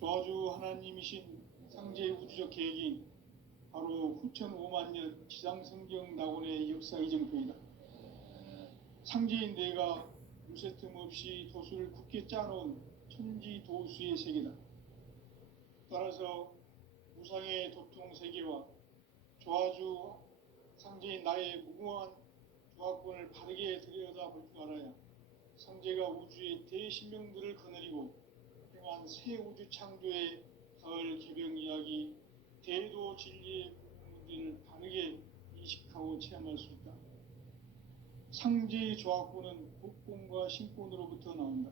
조아주 하나님이신 상제 우주적 계획이 바로 후천 5만 년 지상성경 낙원의 역사 이정표이다. 상제인 내가 무쇠 틈 없이 도수를 굳게 짜놓은 천지 도수의 세계다. 따라서 무상의 도통 세계와 조아주 상제인 나의 무궁한 조합권을 바르게 들여다볼 줄 알아야 상제가 우주의 대신명들을 거느리고 행한 새 우주 창조의 가을 개병 이야기, 대도 진리의 문제를 바르게 인식하고 체험할 수 있다. 상제의 조합권은 복권과 신권으로부터 나온다.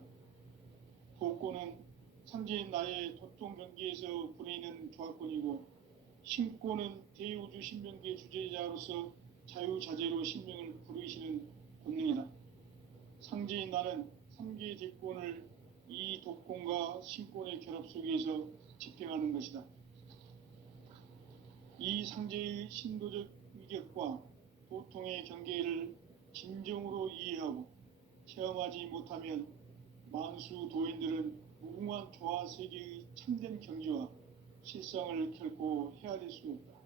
복권은 상제인 나의 도통 경계에서 부리는 조합권이고, 신권은 대우주 신명계 주제자로서 자유자재로 신명을 부르시는 본능이다. 상제인 나는 3개의 대권을 이 독권과 신권의 결합 속에서 집행하는 것이다. 이 상제의 신도적 위격과 도통의 경계를 진정으로 이해하고 체험하지 못하면 만수 도인들은 무궁한 조화 세계의 참된 경지와 실상을 결코 헤아릴 수 없다.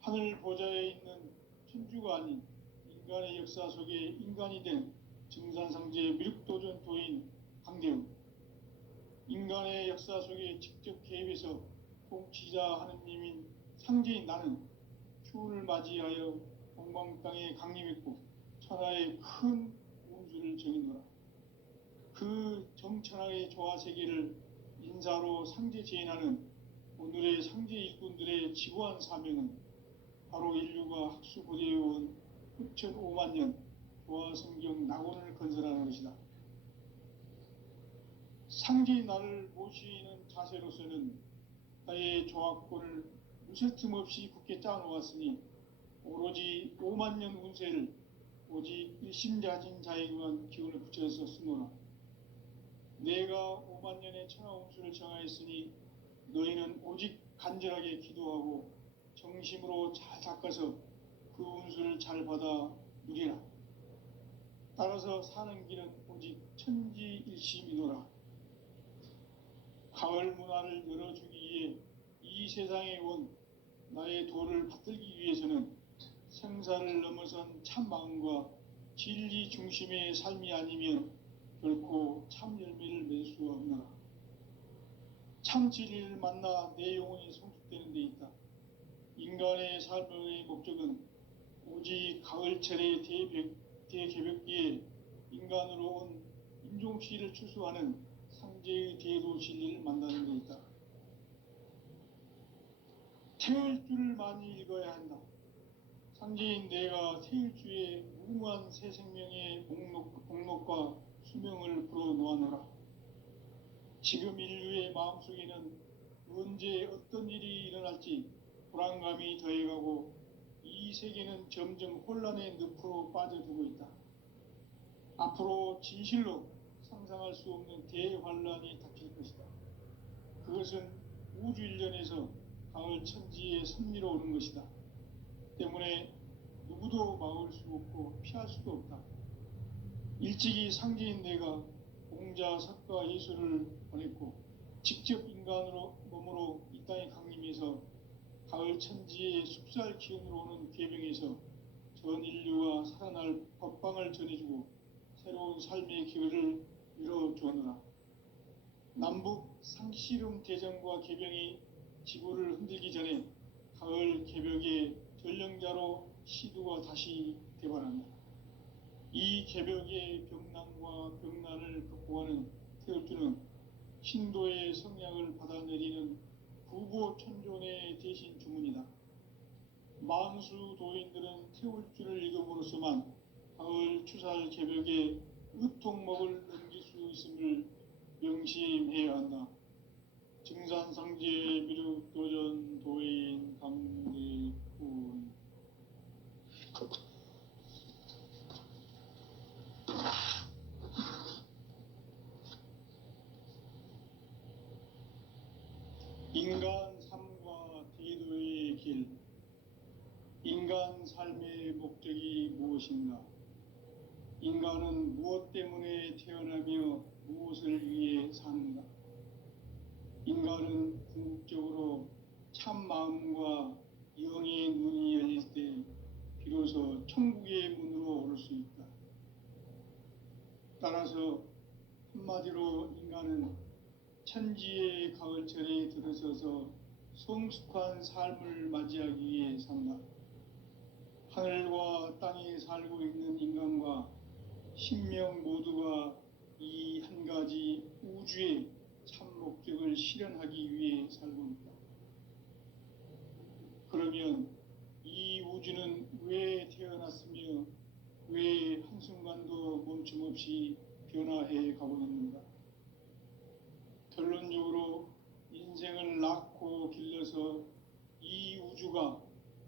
하늘 보좌에 있는 천주가 아닌 인간의 역사 속에 인간이 된 증산상제 밀육도전 도인 강대웅, 인간의 역사 속에 직접 개입해서 통치자 하느님인 상제인 나는 추운을 맞이하여 동방 땅에 강림했고 천하의 큰 운수를 정의노라. 그 정천하의 조화 세계를 인사로 상제 제인하는 오늘의 상제 일꾼들의 지구한 사명은 바로 인류가 학수고대해온 후천 5만 년 조화 성경 낙원을 건설하는 것이다. 상제인 나를 모시는 자세로서는 나의 조합권을 무쇠 틈 없이 굳게 짜놓았으니 오로지 5만 년 운세를 오직 일심자진 자에게만 기운을 붙여서 쓰노라. 내가 5만 년의 천하 운수를 정하였으니 너희는 오직 간절하게 기도하고 정심으로 잘 닦아서 그 운수를 잘 받아 누리라. 따라서 사는 길은 오직 천지일심이노라. 가을 문화를 열어주기 위해 이 세상에 온 나의 도를 받들기 위해서는 생사를 넘어선 참 마음과 진리 중심의 삶이 아니면 결코 참 열매를 맺을 수가 없노라. 참 진리를 만나 내 영혼이 성숙되는 데 있다. 인간의 삶의 목적은 오직 가을철의 대개벽기에 인간으로 온 인종씨를 추수하는 상제의 대도 진리를 만나는 데 있다. 태일주를 많이 읽어야 한다. 상제인 내가 태일주의 무궁한 새 생명의 목록과 수명을 불어놓아노라. 지금 인류의 마음속에는 언제 어떤 일이 일어날지 불안감이 더해가고 이 세계는 점점 혼란의 늪으로 빠져들고 있다. 앞으로 진실로 상상할 수 없는 대환란이 닥칠 것이다. 그것은 우주 일련에서 가을 천지의 섭리로 오는 것이다. 때문에 누구도 막을 수 없고 피할 수도 없다. 일찍이 상제인 내가 공자, 석가, 예수를 보냈고 직접 인간으로 몸으로 이 땅에 강림해서 가을 천지의 숲살 기운으로 오는 계병에서 전 인류가 살아날 법방을 전해주고 새로운 삶의 기회를 이뤄주었노라. 남북 상씨름 대전과 개병이 지구를 흔들기 전에 가을 개벽의 전령자로 시두가 다시 되관한다. 이 개벽의 병난과 병난을 극복하는 태울주는 신도의 성량을 받아내리는 부고천존의 대신 주문이다. 만수 도인들은 태울주를 읽음으로써만 가을 추살 개벽에 의통목을 넘길 수 있음을 명심해야 한다. 증산상제 미륵도전 도인 강대훈. 인간 삶과 대도의 길. 인간 삶의 목적이 무엇인가? 인간은 무엇 때문에 태어나며 무엇을 위해 사는가? 인간은 궁극적으로 참 마음과 영의 눈이 열릴 때 비로소 천국의 문으로 오를 수 있다. 따라서 한마디로 인간은 천지의 가을철에 들어서서 성숙한 삶을 맞이하기 위해 산다. 하늘과 땅에 살고 있는 인간과 신명 모두가 이 한 가지 우주의 참 목적을 실현하기 위해 살고 있다. 그러면 이 우주는 왜 태어났으며 왜 한순간도 멈춤없이 변화해 가고 있는가? 결론적으로 인생을 낳고 길러서 이 우주가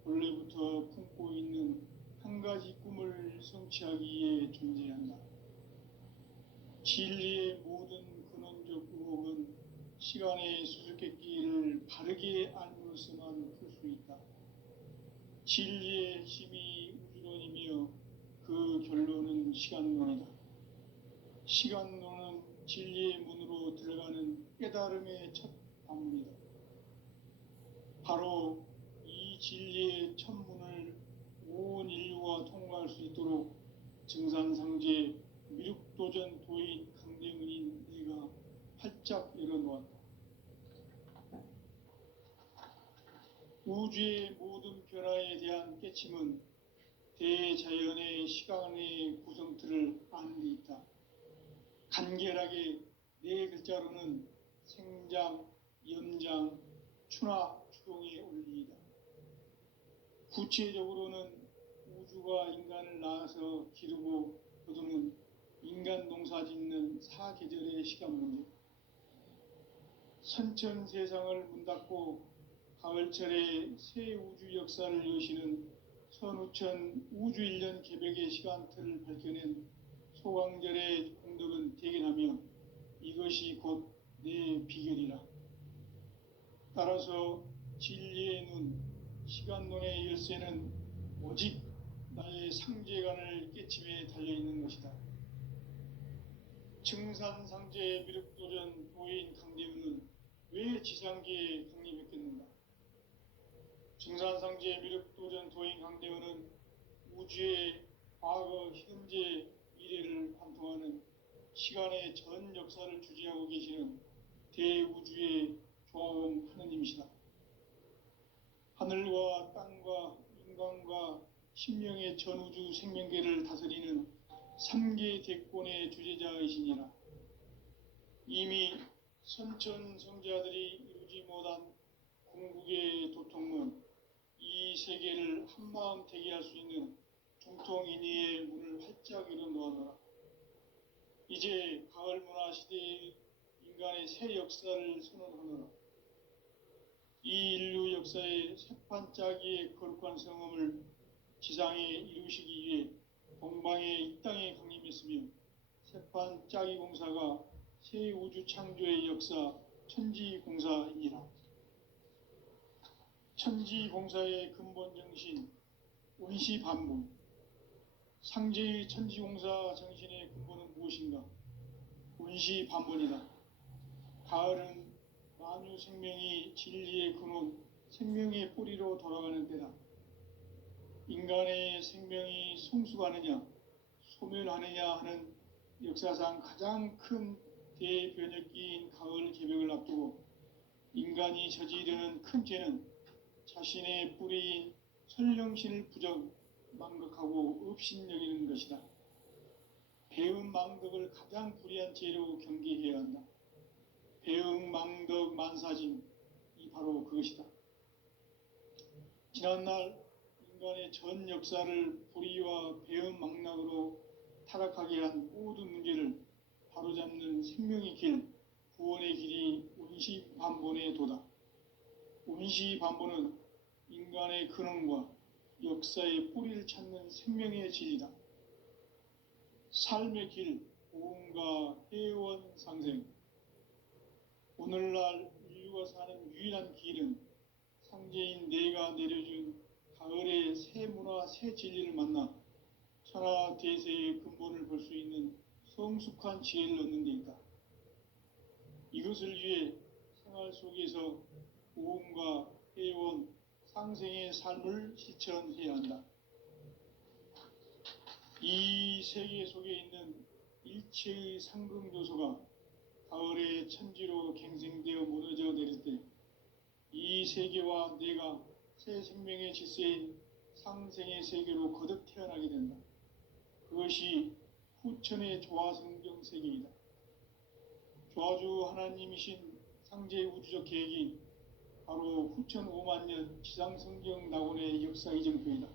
원래부터 품고 있는 한 가지 꿈을 성취하기 위해 존재한다. 진리의 모든 근원적 의혹은 시간의 수수께끼를 바르게 알므로서만 풀 수 있다. 진리의 핵심이 우주론이며 그 결론은 시간론이다. 시간론은 진리의 문으로 들어가는 깨달음의 첫 방문이다. 바로 이 진리의 첫 문을 온 인류가 통과할 수 있도록 증산상제 미륵도전 도인 강대문인 내가 활짝 열어놓았다. 우주의 모든 변화에 대한 깨침은 대자연의 시간의 구성틀을 아는 데 있다. 간결하게 네 글자로는 생장, 염장, 추나 추동의 원리이다. 구체적으로는 우주가 인간을 낳아서 기르고 거두는 인간 농사 짓는 사계절의 시간 문제, 선천 세상을 문 닫고 가을철에 새 우주 역사를 여시는 선우천 우주 1년 개벽의 시간틀을 밝혀낸 소강절의 공덕은 대견하며 이것이 곧 내 비결이라. 따라서 진리의 눈, 시간론의 열쇠는 오직 나의 상제관을 깨침에 달려있는 것이다. 증산상제 미륵도전 도인 강대훈은 왜 지상계에 강림했겠는가? 증산상제 미륵도전 도인 강대훈은 우주의 과거, 현재, 미래를 관통하는 시간의 전 역사를 주재하고 계시는 대우주의 조화원 하느님이시다. 하늘과 땅과 인간과 신명의 전우주 생명계를 다스리는 3계 대권의 주재자이시니라. 이미 선천 성자들이 이루지 못한 궁극의 도통문, 이 세계를 한마음 되게 할 수 있는 중통인의의 문을 활짝 열어놓아라. 이제 가을 문화 시대의 인간의 새 역사를 선언하노라. 이 인류 역사의 새판짜기의 거룩한 성음을 지상에 이루시기 위해 동방의 이 땅에 강림했으며 새판짜기 공사가 새 우주 창조의 역사 천지공사이니라. 천지공사의 근본 정신 원시반본, 상제의 천지공사 정신의 근본은 무엇인가? 원시반본이다. 가을은 만유 생명이 진리의 근원, 생명의 뿌리로 돌아가는 때다. 인간의 생명이 성숙하느냐, 소멸하느냐 하는 역사상 가장 큰 대변혁기인 가을 개벽을 앞두고 인간이 저지르는 큰 죄는 자신의 뿌리인 설령신을 부정, 망극하고 업신여기는 것이다. 배음 망덕을 가장 불의한 죄로 경계해야 한다. 배음 망덕 만사짐, 이 바로 그것이다. 지난날 인간의 전 역사를 불의와 배음 망락으로 타락하게 한 모든 문제를 바로잡는 생명의 길, 구원의 길이 원시반본의 도다. 원시반본은 인간의 근원과 역사의 뿌리를 찾는 생명의 진리다. 삶의 길, 보험과 회원 상생. 오늘날 인류가 사는 유일한 길은 상제인 내가 내려준 가을의 새 문화, 새 진리를 만나 천하 대세의 근본을 볼 수 있는 성숙한 지혜를 얻는 데 있다. 이것을 위해 생활 속에서 모험과 회원, 상생의 삶을 실천해야 한다. 이 세계 속에 있는 일체의 상금 요소가 가을의 천지로 갱생되어 무너져 내릴 때 이 세계와 내가 새 생명의 질서인 상생의 세계로 거듭 태어나게 된다. 그것이 후천의 조화성경 세계이다. 조화주 하나님이신 상제의 우주적 계획이 바로 후천 5만 년 지상성경 낙원의 역사 이정표이다.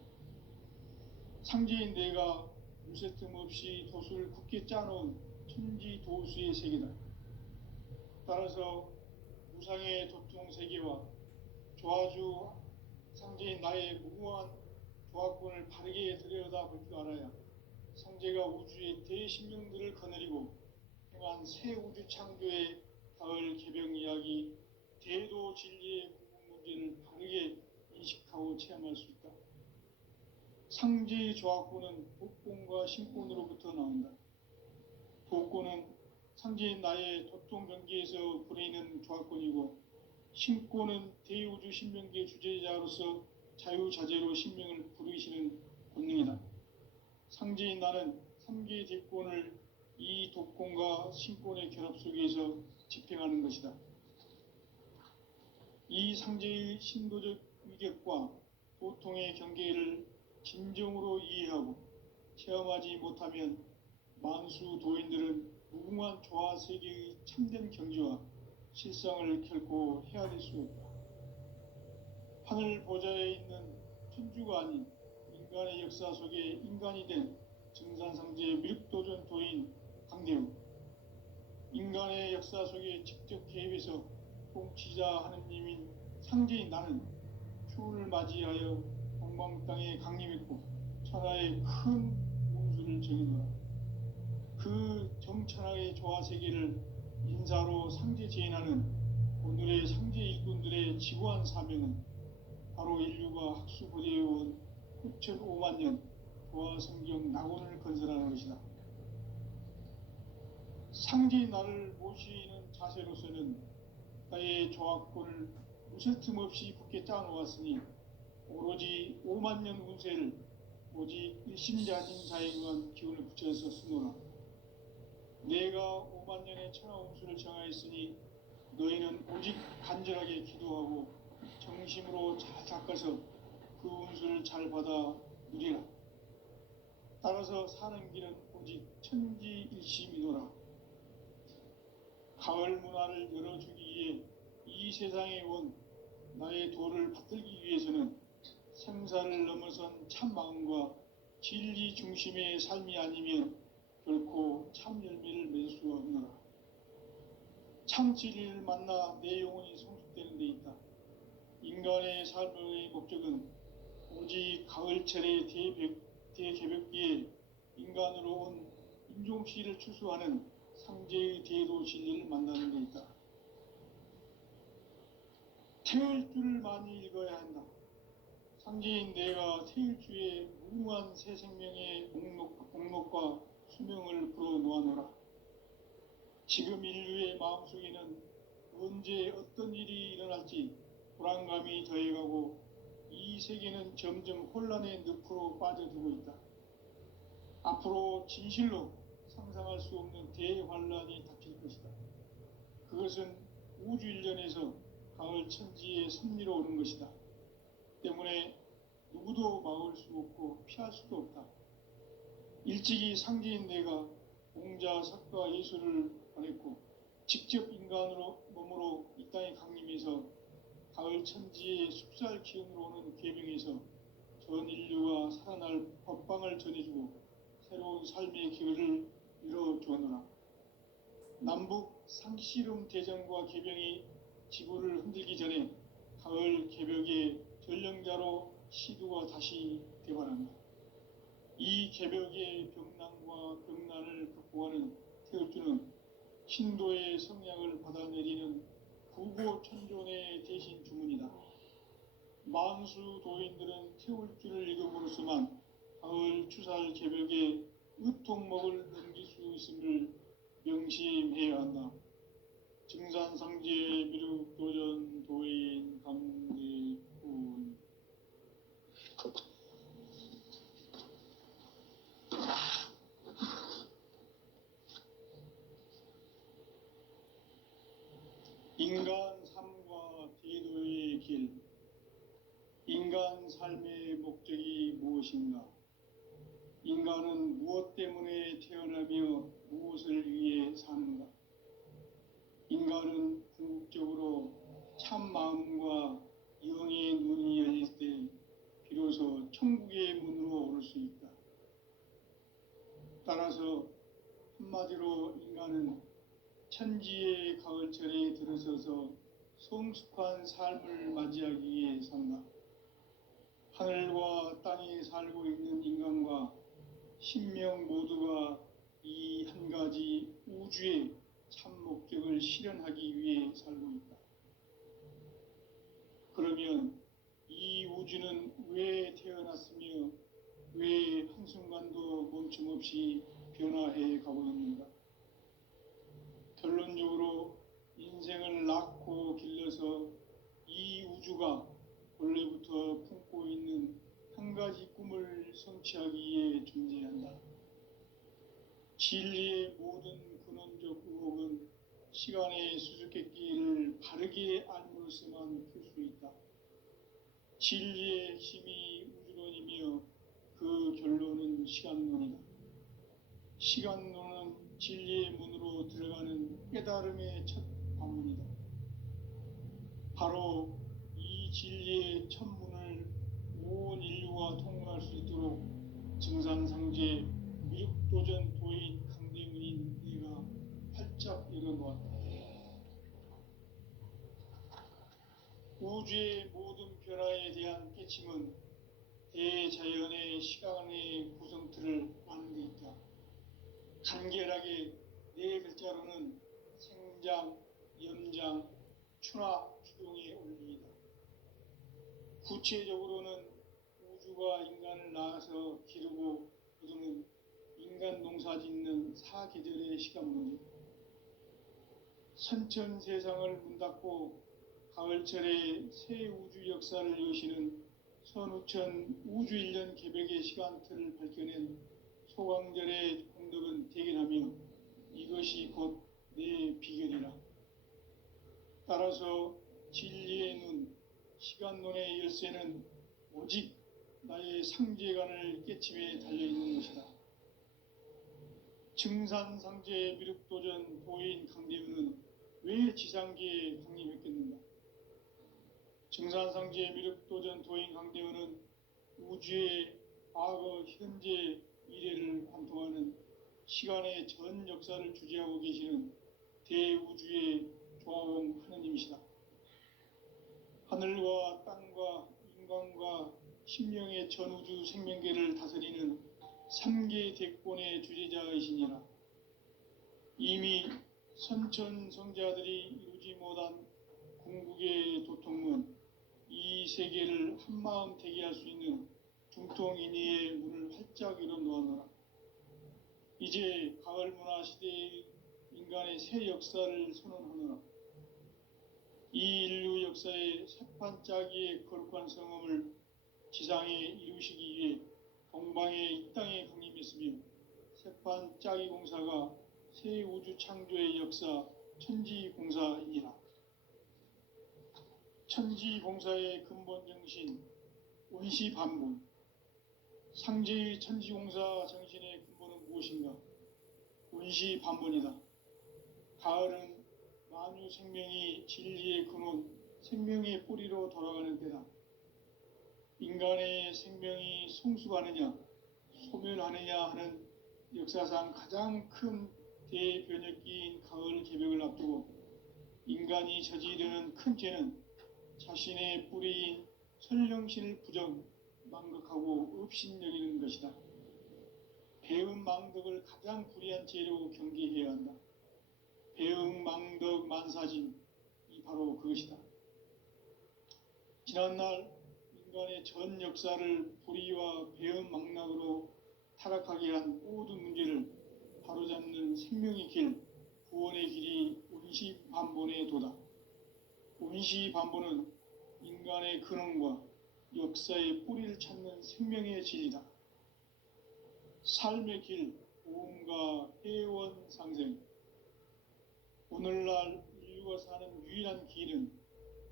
상제인 내가 무쇠 틈 없이 도수를 굳게 짜놓은 천지 도수의 세계다. 따라서 무상의 도통 세계와 조화주 상제인 나의 무궁한 조화권을 바르게 들여다볼 줄 알아야 상제가 우주의 대신명들을 거느리고 행한 새 우주 창조의 가을 개병 이야기, 대도 진리의 궁극 문제를 바르게 인식하고 체험할 수 있다. 상제의 조화권은 복권과 신권으로부터 나온다. 복권은 상제인 나의 도통 경계에서 부리는 조화권이고, 신권은 대우주 신명기의 주제자로서 자유자재로 신명을 부르시는 권능이다. 상제인 나는 3개의 대권을 이 독권과 신권의 결합 속에서 집행하는 것이다. 이 상제의 신도적 위격과 도통의 경계를 진정으로 이해하고 체험하지 못하면 만수 도인들은 무궁한 조화 세계의 참된 경지와 실상을 결코 헤아릴 수 없다. 하늘 보좌에 있는 천주가 아닌 인간의 역사 속에 인간이 된 증산상제의 밀도전 도인 강대우, 인간의 역사 속에 직접 개입해서 통치자 하느님인 상제인 나는 추운을 맞이하여 동방 땅에 강림했고 천하의 큰 운수를 정해놓아 그 정천하의 조화 세계를 인사로 상제 제인하는 오늘의 상제 일꾼들의 지구한 사명은 바로 인류가 학수고대해온 후천 5만 년 조화 성경 낙원을 건설하는 것이다. 상제인 나를 모시는 자세로서는 나의 조화권을 무쇠 틈 없이 굳게 짜놓았으니 오로지 5만 년 운세를 오직 일심자진 자에 의한 기운을 붙여서 쓰노라. 내가 5만 년의 천하 운수를 정하였으니 너희는 오직 간절하게 기도하고 정심으로 잘 닦아서 그 운수를 잘 받아 누리라. 따라서 사는 길은 오직 천지일심이노라. 가을 문화를 열어주기 위해 이 세상에 온 나의 도를 받들기 위해서는 생사를 넘어선 참 마음과 진리 중심의 삶이 아니면 결코 참 열매를 맺을 수가 없노라. 참 진리를 만나 내 영혼이 성숙되는 데 있다. 인간의 삶의 목적은 오직 가을철의 대개벽기에 인간으로 온 인종씨를 추수하는 상제의 대도 진리를 만나는 데 있다. 태일주를 많이 읽어야 한다. 상제인 내가 태일주의 무궁한 새 생명의 목록과 수명을 불어놓아노라. 지금 인류의 마음속에는 언제 어떤 일이 일어날지 불안감이 더해가고 이 세계는 점점 혼란의 늪으로 빠져들고 있다. 앞으로 진실로 상상할 수 없는 대환란이 닥칠 것이다. 그것은 우주 일련에서 가을 천지의 섭리로 오는 것이다. 때문에 누구도 막을 수 없고 피할 수도 없다. 일찍이 상제인 내가 공자, 석가, 예술을 보냈고 직접 인간으로 몸으로 이 땅에 강림해서 가을 천지의 숲살 기운으로 오는 계명에서 전 인류가 살아날 법방을 전해주고 새로운 삶의 기회를 이뤄주었노라. 남북 상씨름 대전과 개병이 지구를 흔들기 전에 가을 개벽의 전령자로 시두가 다시 되관한다. 이 개벽의 병난과 병난을 극복하는 태울주는 신도의 성량을 받아내리는 부고천존의 대신 주문이다. 만수 도인들은 태울주를 읽음으로써만 가을 추살 개벽의 의통목을 넘길 수 있음을 명심해야 한다. 증산상제 미륵도전 도인 강대훈. 인간 삶과 대도의 길. 인간 삶의 목적이 무엇인가? 인간은 무엇 때문에 태어나며 무엇을 위해 사는가? 인간은 궁극적으로 참 마음과 영의 눈이 열릴 때 비로소 천국의 문으로 오를 수 있다. 따라서 한마디로 인간은 천지의 가을철에 들어서서 성숙한 삶을 맞이하기 위해 산다. 하늘과 땅에 살고 있는 인간과 신명 모두가 이 한 가지 우주의 참 목적을 실현하기 위해 살고 있다. 그러면 이 우주는 왜 태어났으며 왜 한순간도 멈춤없이 변화해 가고 있는가? 결론적으로 인생을 낳고 길러서 이 우주가 원래부터 품고 있는 한 가지 꿈을 성취하기 위해 존재한다. 진리의 모든 근원적 의혹은 시간의 수수께끼를 바르게 알므로써만 풀 수 있다. 진리의 핵심이 우주론이며 그 결론은 시간론이다. 시간론은 진리의 문으로 들어가는 깨달음의 첫 관문이다. 바로 이 진리의 첫 문을 온 인류가 통과할 수 있도록 증산상제 미륵도전 도인 강대문인 내가 활짝 열어놓았다. 우주의 모든 변화에 대한 깨침은 대자연의 시간의 구성틀을 아는 데 있다. 간결하게 네 글자로는 생장, 염장, 추나 추동의 원리이다. 구체적으로는 우주가 인간을 낳아서 기르고 거두는 인간 농사 짓는 사계절의 시간 문제. 선천 세상을 문 닫고 가을철에 새 우주 역사를 여시는 선우천 우주일년 개벽의 시간틀을 밝혀낸 소강절의 공덕은 대견하며 이것이 곧 내 비결이라. 따라서 진리의 눈, 시간론의 열쇠는 오직 나의 상제관을 깨침에 달려있는 것이다. 증산상제 미륵도전 도인 강대훈은 왜 지상계에 강림했겠는가? 증산상제 미륵도전 도인 강대훈은 우주의 과거, 현재, 미래를 관통하는 시간의 전 역사를 주재하고 계시는 대우주의 조화원 하느님이시다. 하늘과 땅과 인간과 심령의 전우주 생명계를 다스리는 3계 대권의 주재자이시니라. 이미 선천성자들이 이루지 못한 궁극의 도통문, 이 세계를 한마음 되게 할 수 있는 중통인의의 문을 활짝 열어놓았노라. 이제 가을 문화 시대의 인간의 새 역사를 선언하노라. 이 인류 역사의 새판 짜기의 거룩한 성험을 지상에 이루시기 위해 동방의 이 땅에 강림했으며 새판 짜기 공사가 새 우주 창조의 역사 천지공사이니라. 천지공사의 근본 정신 원시반분. 상제의 천지공사 정신의 근본은 무엇인가? 원시반분이다. 가을은 만유 생명이 진리의 근원, 생명의 뿌리로 돌아가는 때다. 인간의 생명이 성숙하느냐, 소멸하느냐 하는 역사상 가장 큰 대변혁기인 가을 개벽을 앞두고 인간이 저지르는 큰 죄는 자신의 뿌리인 설령신을 부정, 망극하고 업신여기는 것이다. 배음 망덕을 가장 불의한 죄로 경계해야 한다. 배음 망덕 만사진, 이 바로 그것이다. 지난날 인간의 전 역사를 불의와 배음 망락으로 타락하게 한 모든 문제를 바로잡는 생명의 길, 구원의 길이 운시반본에 도다. 운시반본은 인간의 근원과 역사의 뿌리를 찾는 생명의 진리다. 삶의 길, 보험과 회원 상생. 오늘날 인류가 사는 유일한 길은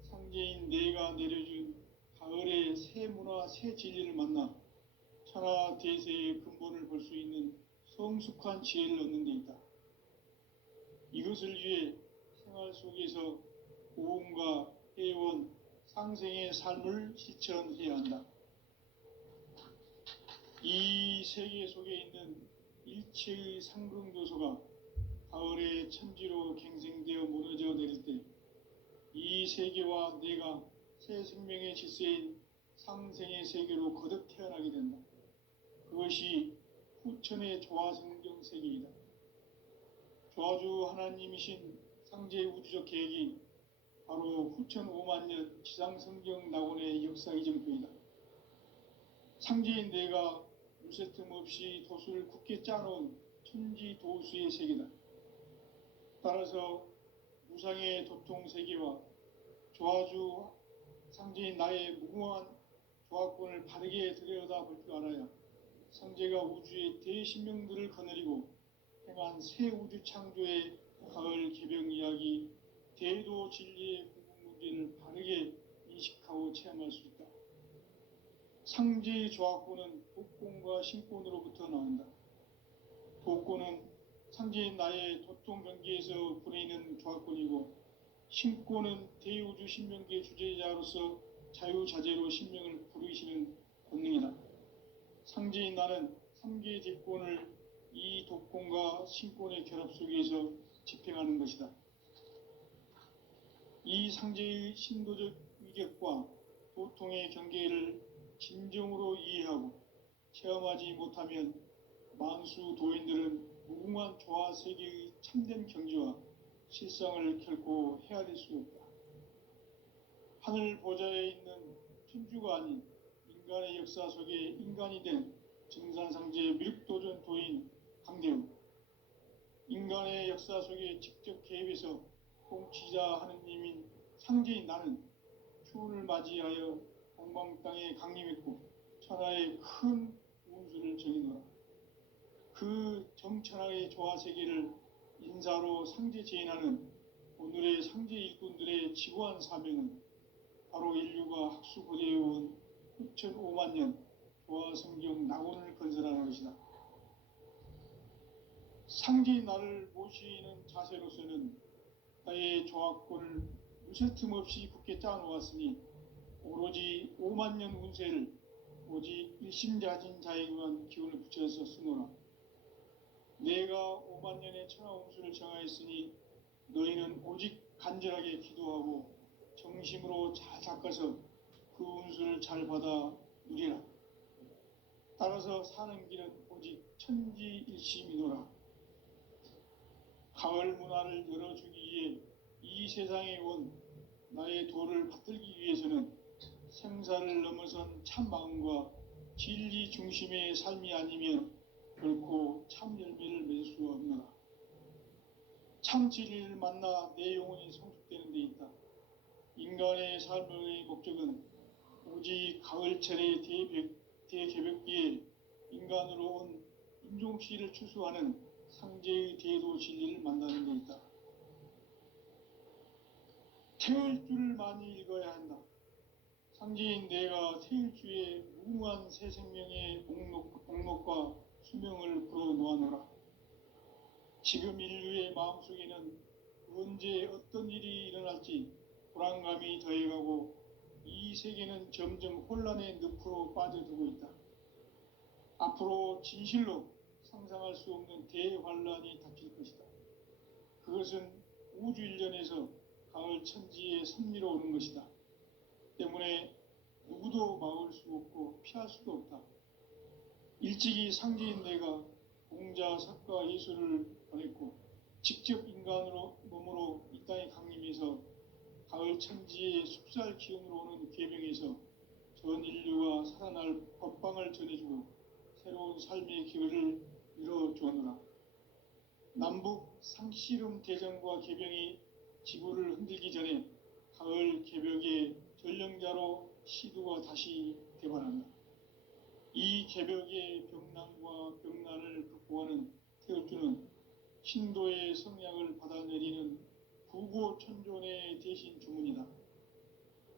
상제인 내가 내려준 가을의 새 문화, 새 진리를 만나 천하 대세의 근본을 볼 수 있는 성숙한 지혜를 얻는 데 있다. 이것을 위해 생활 속에서 보험과 회원, 상생의 삶을 실천해야 한다. 이 세계 속에 있는 일체의 상승 요소가 가을의 천지로 갱생되어 무너져 내릴 때 이 세계와 내가 새 생명의 질서인 상생의 세계로 거듭 태어나게 된다. 그것이 후천의 조화성경 세계이다. 조화주 하나님이신 상제의 우주적 계획이 바로 후천 5만 년 지상성경 낙원의 역사 이정표이다. 상제인 내가 무쇠 틈 없이 도수를 굳게 짜놓은 천지 도수의 세계다. 따라서 무상의 도통 세계와 조화주 상제인 나의 무궁한 조화권을 바르게 들여다볼 줄 알아야 상제가 우주의 대신명들을 거느리고 행한 새 우주 창조의 가을 개병 이야기, 대도 진리의 궁극 문제를 바르게 인식하고 체험할 수 있다. 상제의 조화권은 복권과 신권으로부터 나온다. 복권은 상제인 나의 도통 경계에서 부리는 조화권이고, 신권은 대우주 신명기의 주제자로서 자유자재로 신명을 부르시는 권능이다. 상제인 나는 3개의 뒷권을 이 독권과 신권의 결합 속에서 집행하는 것이다. 이 상제의 신도적 위격과 도통의 경계를 진정으로 이해하고 체험하지 못하면 만수 도인들은 무궁한 조화 세계의 참된 경지와 실상을 결코 헤아릴 수 없다. 하늘 보좌에 있는 천주가 아닌 인간의 역사 속에 인간이 된 증산상제 미륵도전 도인 강대우, 인간의 역사 속에 직접 개입해서 통치자 하느님인 상제인 나는 추운을 맞이하여 동방 땅에 강림했고 천하의 큰 운수를 정해놓아 그 정천하의 조화세계를 인사로 상제 재인하는 오늘의 상제 일꾼들의 지구한 사명은 바로 인류가 학수고대해온 6,5만 년 조화성경 낙원을 건설하는 것이다. 상제인 나를 모시는 자세로서는 나의 조화권을 무쇠 틈 없이 굳게 짜놓았으니 오로지 5만 년 운세를 오직 일심자진 자에게만 기운을 붙여서 쓰노라. 내가 5만 년의 천하 운수를 정하였으니 너희는 오직 간절하게 기도하고 정심으로 잘 닦아서 그 운수를 잘 받아 누리라. 따라서 사는 길은 오직 천지일심이노라. 가을 문화를 열어주기 위해 이 세상에 온 나의 도를 받들기 위해서는 생사를 넘어선 참 마음과 진리 중심의 삶이 아니면 결코 참 열매를 맺을 수 없노라. 참 진리를 만나 내 영혼이 성숙되는 데 있다. 인간의 삶의 목적은 오직 가을철의 대개벽기에 인간으로 온 인종시를 추수하는 상제의 대도 진리를 만나는 데 있다. 태일주를 많이 읽어야 한다. 상제인 내가 태일주의 무궁한 새 생명의 목록과 수명을 풀어놓아노라. 지금 인류의 마음속에는 언제 어떤 일이 일어날지 불안감이 더해가고 이 세계는 점점 혼란의 늪으로 빠져들고 있다. 앞으로 진실로 상상할 수 없는 대환란이 닥칠 것이다. 그것은 우주 일련에서 가을 천지의 섭리로 오는 것이다. 때문에 누구도 막을 수 없고 피할 수도 없다. 일찍이 상제인 내가 공자, 석가, 예수를 보냈고 직접 인간으로 몸으로 이 땅에 강림해서 가을 천지의 숲살 기운으로 오는 계명에서 전 인류가 살아날 법방을 전해주고 새로운 삶의 기회를 이뤄주었노라. 남북 상씨름 대전과 개병이 지구를 흔들기 전에 가을 개벽의 전령자로 시두가 다시 대발한다. 이 개벽의 병난과 병난을 극복하는 태울주는 신도의 성약을 받아내리는 부고천존의 대신 주문이다.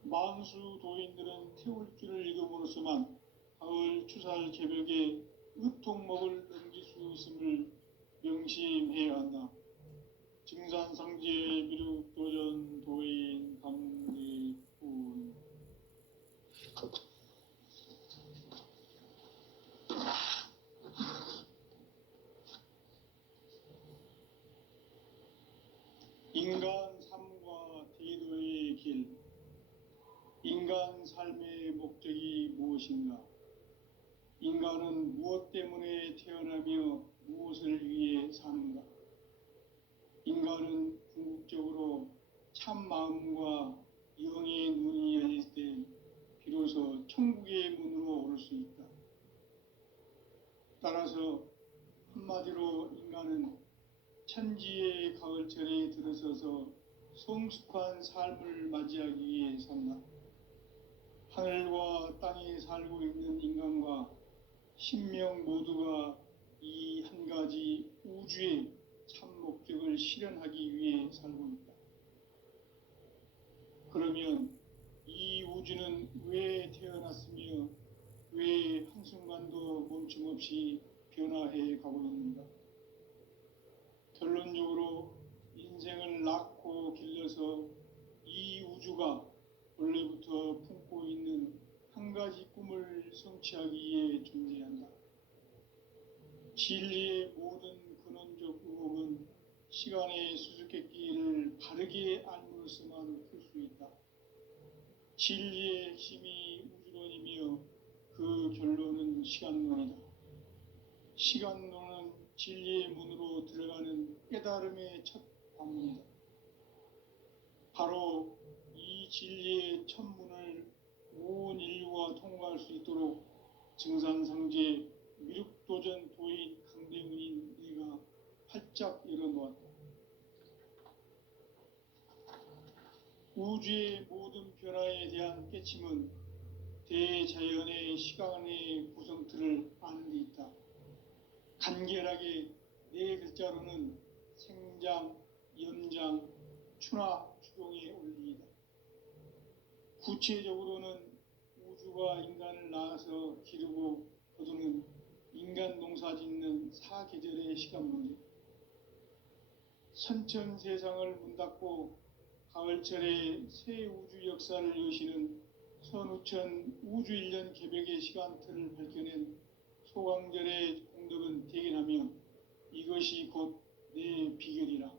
만수 도인들은 태울주를 읽음으로써만 가을 추살 개벽의 의통목을 넘길 수 있음을 명심해야 한다. 증산상제 미륵도전 도인 강대군. 인간 삶과 대도의 길. 인간 삶의 목적이 무엇인가? 인간은 무엇 때문에 태어나며 무엇을 위해 사는가? 인간은 궁극적으로 참 마음과 영의 눈이 열릴 때 비로소 천국의 문으로 오를 수 있다. 따라서 한마디로 인간은 천지의 가을철에 들어서서 성숙한 삶을 맞이하기 위해 산다. 하늘과 땅에 살고 있는 인간과 신명 모두가 이 한 가지 우주의 참 목적을 실현하기 위해 살고 있다. 그러면 이 우주는 왜 태어났으며 왜 한순간도 멈춤없이 변화해 가고 있는가? 결론적으로 인생을 낳고 길러서 이 우주가 원래부터 품고 있는 한 가지 꿈을 성취하기 위해 존재한다. 진리의 모든 근원적 의혹은 시간의 수수께끼를 바르게 알므로서만 풀 수 있다. 진리의 핵심이 우주론이며 그 결론은 시간론이다. 시간론은 진리의 문으로 들어가는 깨달음의 첫 관문이다. 바로 이 진리의 첫 문을 온 인류가 통과할 수 있도록 증산상제 미륵도전 도인 강대문인 네가 활짝 열어놓았다. 우주의 모든 변화에 대한 깨침은 대자연의 시간의 구성틀을 아는 데 있다. 간결하게 네 글자로는 생장, 연장, 추나 추동의 원리이다. 구체적으로는 우주가 인간을 낳아서 기르고 거두는 인간 농사 짓는 사계절의 시간 문제. 선천 세상을 문 닫고 가을철에 새 우주 역사를 여시는 선우천 우주 1년 개벽의 시간틀을 밝혀낸 소강절의 공덕은 대견하며 이것이 곧 내 비결이라.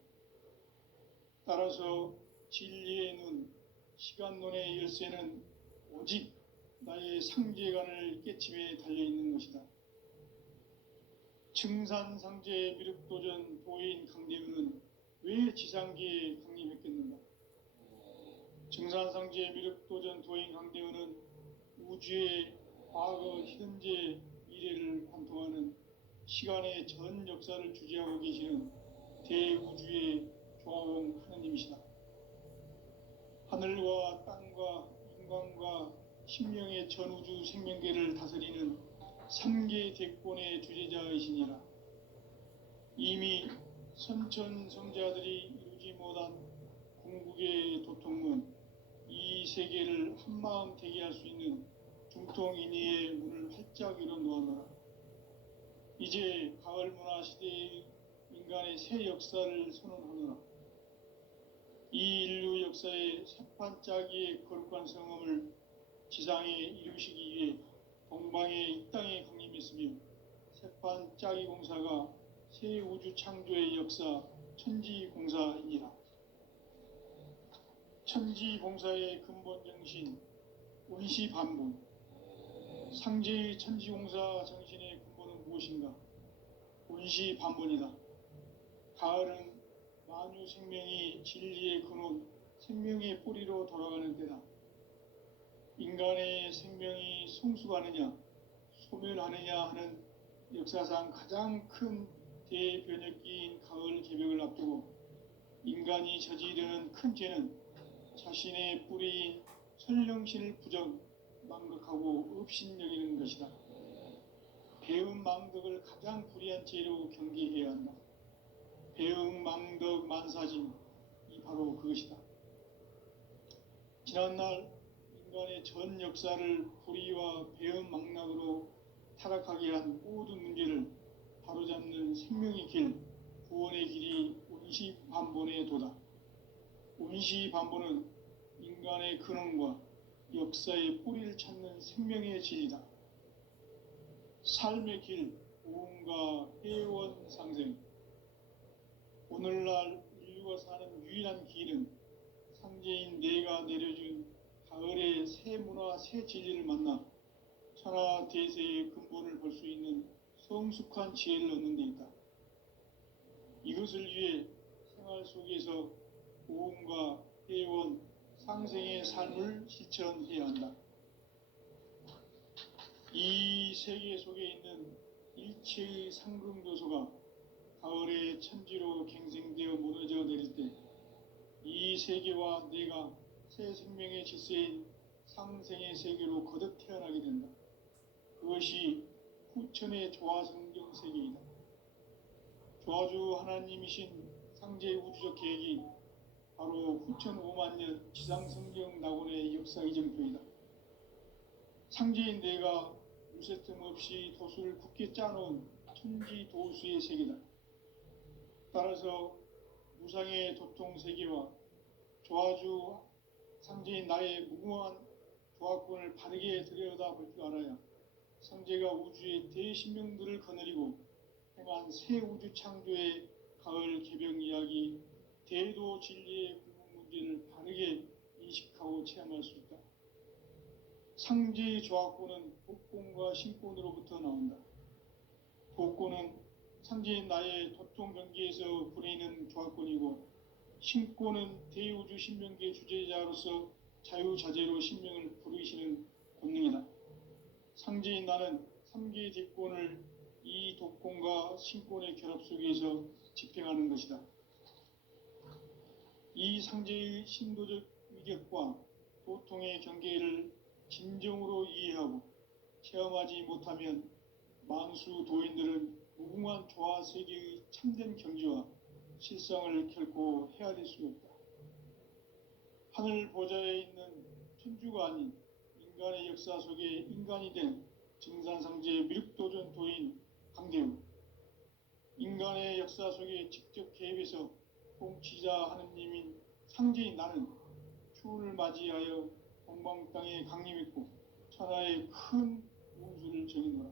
따라서 진리의 눈, 시간론의 열쇠는 오직 나의 상제관을 깨침에 달려있는 것이다. 증산상제 미륵도전 도인 강대문은 왜 지상계에 강림했겠는가? 증산상제 미륵도전 도인 강대문은 우주의 과거, 현재, 미래를 관통하는 시간의 전 역사를 주재하고 계시는 대우주의 조화원 하느님이시다. 하늘과 땅과 인간과 신명의 전우주 생명계를 다스리는 3계 대권의 주재자이시니라. 이미 선천성자들이 이루지 못한 궁극의 도통문, 이 세계를 한마음 되게 할 수 있는 중통인의의 문을 활짝 열어놓아노라. 이제 가을 문화 시대의 인간의 새 역사를 선언하노라. 이 인류 역사의 새판짜기의 거룩한 성음을 지상에 이루시기 위해 동방의 이 땅에 강림했으며 새판짜기 공사가 새 우주 창조의 역사 천지공사이니라. 천지공사의 근본 정신 운시반분. 상제의 천지공사 정신의 근본은 무엇인가? 운시반분이다. 가을은 만유 생명이 진리의 근원, 생명의 뿌리로 돌아가는 때다. 인간의 생명이 성숙하느냐, 소멸하느냐 하는 역사상 가장 큰 대변혁기인 가을 개벽을 앞두고 인간이 저지르는 큰 죄는 자신의 뿌리인 선령신을 망각하고 업신여기는 것이다. 배은망덕을 가장 불의한 죄로 경계해야 한다. 배은망덕 만사짐이 바로 그것이다. 지난날 인간의 전 역사를 불의와 배은망락으로 타락하게 한 모든 문제를 바로잡는 생명의 길, 구원의 길이 운시반본의 도다. 운시반본은 인간의 근원과 역사의 뿌리를 찾는 생명의 진리다. 삶의 길, 오음과 회원 상생. 오늘날 인류가 사는 유일한 길은 상제인 내가 내려준 가을의 새 문화, 새 진리를 만나 천하 대세의 근본을 볼 수 있는 성숙한 지혜를 얻는 데 있다. 이것을 위해 생활 속에서 오음과 회원, 상생의 삶을 실천해야 한다. 이 세계 속에 있는 일체의 상승도소가 가을의 천지로 갱생되어 무너져 내릴 때 이 세계와 내가 새 생명의 질서인 상생의 세계로 거듭 태어나게 된다. 그것이 후천의 조화성경 세계이다. 조화주 하나님이신 상제의 우주적 계획이 바로 후천 5만년 지상성경 낙원의 역사 이정표이다. 상제인 내가 유세 틈 없이 도수를 굳게 짜놓은 천지 도수의 세계다. 따라서 무상의 도통 세계와 조화주 상제인 나의 무궁한 조화권을 바르게 들여다볼 줄 알아야 상제가 우주의 대신명들을 거느리고 행한 새 우주 창조의 가을 개벽 이야기, 대도 진리의 구분 문제를 바르게 인식하고 체험할 수 있다. 상제의 조화권은 복권과 신권으로부터 나온다. 복권은 상제인 나의 도통 경계에서 부리는 조화권이고, 신권은 대우주 신명계 주제자로서 자유자재로 신명을 부르시는 본능이다. 상제인 나는 3개의 뒷권을 이 독권과 신권의 결합 속에서 집행하는 것이다. 이 상제의 신도적 위격과 도통의 경계를 진정으로 이해하고 체험하지 못하면 만수 도인들은 무궁한 조화 세계의 참된 경지와 실상을 결코 헤아릴 수 없다. 하늘 보좌에 있는 천주가 아닌 인간의 역사 속에 인간이 된 증산상제의 미륵도전 도인 강대우, 인간의 역사 속에 직접 개입해서 통치자 하느님인 상제인 나는 추운을 맞이하여 동방 땅에 강림했고 천하의 큰 운수를 정의노라.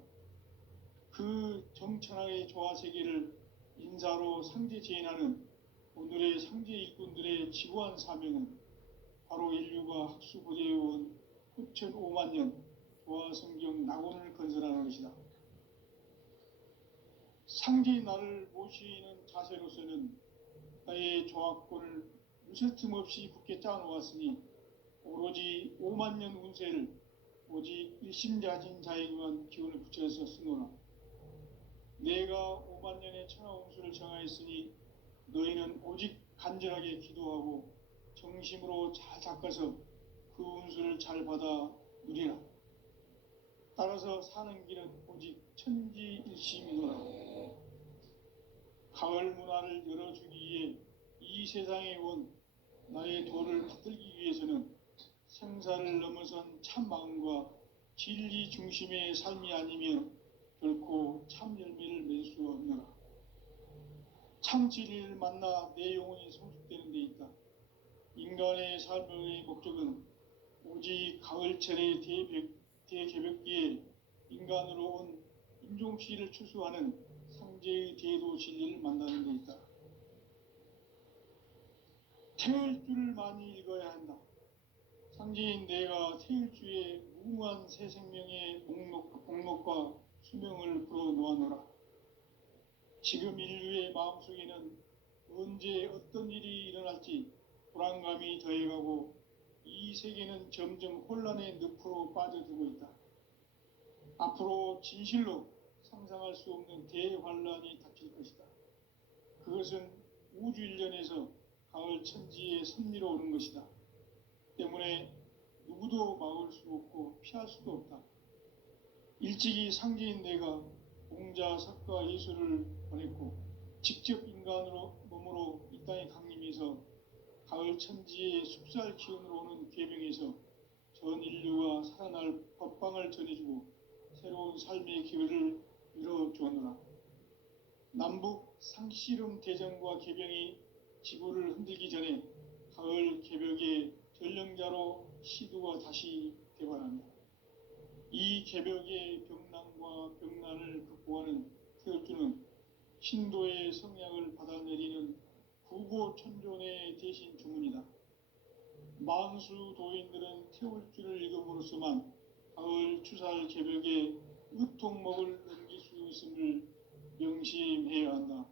그 정천하의 조화세계를 인사로 상제 제인하는 오늘의 상제 일꾼들의 지구한 사명은 바로 인류가 학수고대해온 후천 5만 년 조화성경 낙원을 건설하는 것이다. 상제인 나를 모시는 자세로서는 나의 조화권을 무쇠틈 없이 굳게 짜놓았으니 오로지 5만 년 운세를 오직 일심자진 자에게만 기운을 붙여서 쓰노라. 내가 5만 년의 천하 운수를 정하였으니 너희는 오직 간절하게 기도하고 정심으로 잘 닦아서 그 운수를 잘 받아 누리라. 따라서 사는 길은 오직 천지일심이노라. 가을 문화를 열어주기 위해 이 세상에 온 나의 도를 받들기 위해서는 생사를 넘어선 참 마음과 진리 중심의 삶이 아니면 결코 참 열매를 맺을 수 없노라. 참 진리를 만나 내 영혼이 성숙되는 데 있다. 인간의 삶의 목적은 오직 가을철의 대개벽기에 인간으로 온 인종씨를 추수하는 상제의 대도 진리를 만나는 데 있다. 태일주를 많이 읽어야 한다. 상제인 내가 태일주의 무궁한 새 생명의 목록과 수명을 불어놓아노라. 지금 인류의 마음속에는 언제 어떤 일이 일어날지 불안감이 더해가고 이 세계는 점점 혼란의 늪으로 빠져들고 있다. 앞으로 진실로 상상할 수 없는 대환란이 닥칠 것이다. 그것은 우주 일련에서 가을 천지의 섭리로 오는 것이다. 때문에 누구도 막을 수 없고 피할 수도 없다. 일찍이 상제인 내가 공자, 석가, 예수를 보냈고 직접 인간으로 몸으로 이 땅에 강림해서 가을 천지의 숲살 기운으로 오는 계명에서 전 인류가 살아날 법방을 전해주고 새로운 삶의 기회를 이뤄주었노라. 남북 상씨름 대전과 개병이 지구를 흔들기 전에 가을 개벽의 전령자로 시두가 다시 개발한다. 이 개벽의 병난과 병난을 극복하는 태울주는 신도의 성약을 받아내리는 구고천존의 대신 주문이다. 만수 도인들은 태울주를 읽음으로써만 가을 추살 개벽의 으통목을 넘길 수 있음을 명심해야 한다.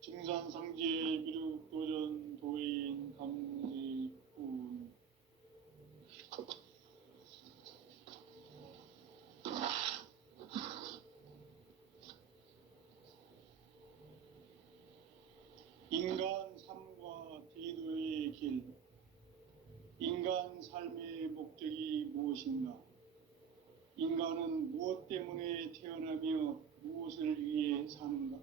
증산상제 미륵도전 도인 감제군. 인간 삶과 대도의 길. 인간 삶의 목적이 무엇인가? 인간은 무엇 때문에 태어나며 무엇을 위해 사는가?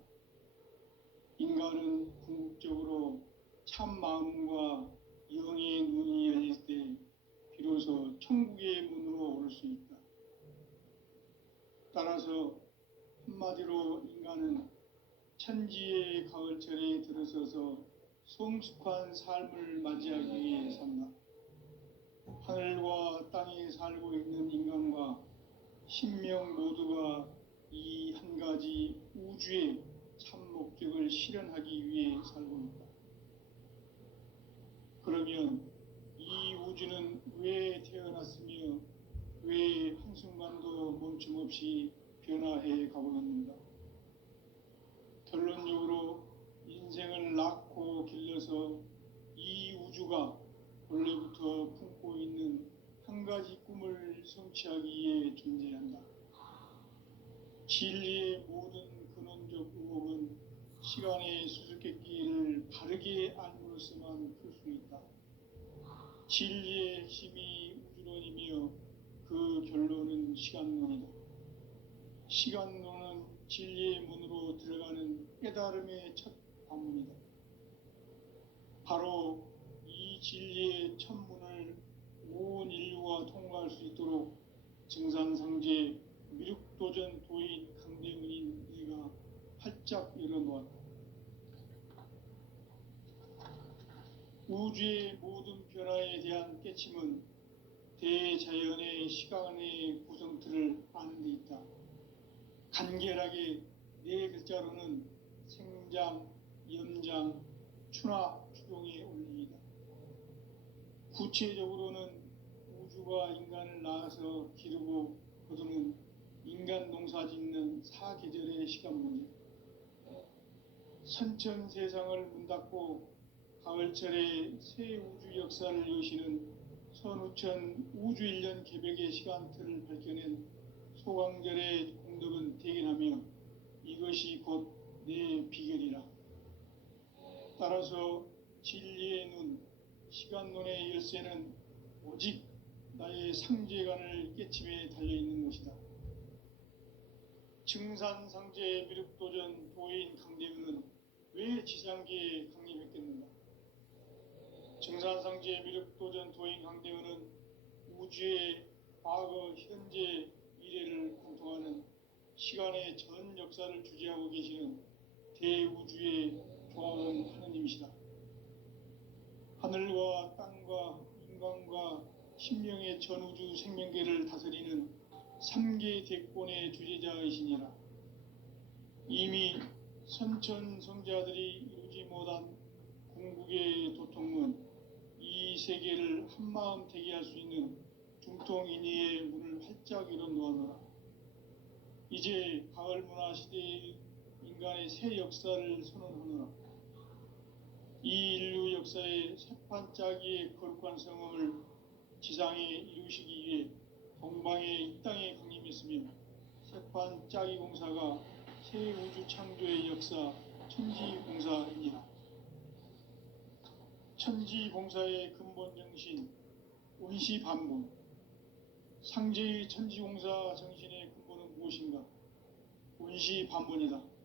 인간은 궁극적으로 참 마음과 영의 눈이 열릴 때 비로소 천국의 문으로 오를 수 있다. 따라서 한마디로 인간은 천지의 가을철에 들어서서 성숙한 삶을 맞이하기 위해 산다. 하늘과 땅에 살고 있는 인간과 신명 모두가 이 한 가지 우주의 참 목적을 실현하기 위해 살고 있다. 그러면 이 우주는 왜 태어났으며 왜 한순간도 멈춤없이 변화해 가고 있는가? 결론적으로 인생을 낳고 길러서 이 우주가 원래부터 품고 있는 한 가지 꿈을 성취하기 위해 존재한다. 진리의 모든 근원적 의혹은 시간의 수수께끼를 바르게 알므로써만 풀 수 있다. 진리의 핵심이 우주론이며 그 결론은 시간론이다. 시간론은 진리의 문으로 들어가는 깨달음의 첫 관문이다. 바로 이 진리의 첫 문을 온 인류가 통과할 수 있도록 증산상제 미륵도전 도인 강대문인 내가 활짝 열어놓았다. 우주의 모든 변화에 대한 깨침은 대자연의 시간의 구성틀을 아는 데 있다. 간결하게 네 글자로는 생장, 염장, 추나 추동의 원리이다. 구체적으로는 우주가 인간을 낳아서 기르고 거두는 인간 농사 짓는 사계절의 시간 문제. 선천 세상을 문 닫고 가을철에 새 우주 역사를 여시는 선우천 우주일년 개벽의 시간틀을 밝혀낸 소강절의 공덕은 대견하며 이것이 곧 내 비결이라. 따라서 진리의 눈, 시간론의 열쇠는 오직 나의 상제관을 깨침에 달려있는 것이다. 증산상제 미륵도전 도인 강대문은 왜 지상계에 강림했겠는가? 증산상제 미륵도전 도인 강대문은 우주의 과거, 현재, 미래를 관통하는 시간의 전 역사를 주재하고 계시는 대우주의 조화로운 하느님이시다. 하늘과 땅과 인간과 신명의 전우주 생명계를 다스리는 3계 대권의 주재자이시니라. 이미 선천성자들이 이루지 못한 궁극의 도통문, 이 세계를 한마음 되게 할 수 있는 중통인의의 문을 활짝 열어놓아노라. 이제 가을 문화 시대의 인간의 새 역사를 선언하노라. 이 인류 역사의 새판짜기의 거룩한 성음을 지상에 이루시기 위해 동방의 이 땅에 강림했으며 새판짜기 공사가 새 우주 창조의 역사, 천지공사입니다. 천지공사의 근본 정신, 원시반본. 상제의 천지공사 정신의 근본은 무엇인가? 원시반본이다.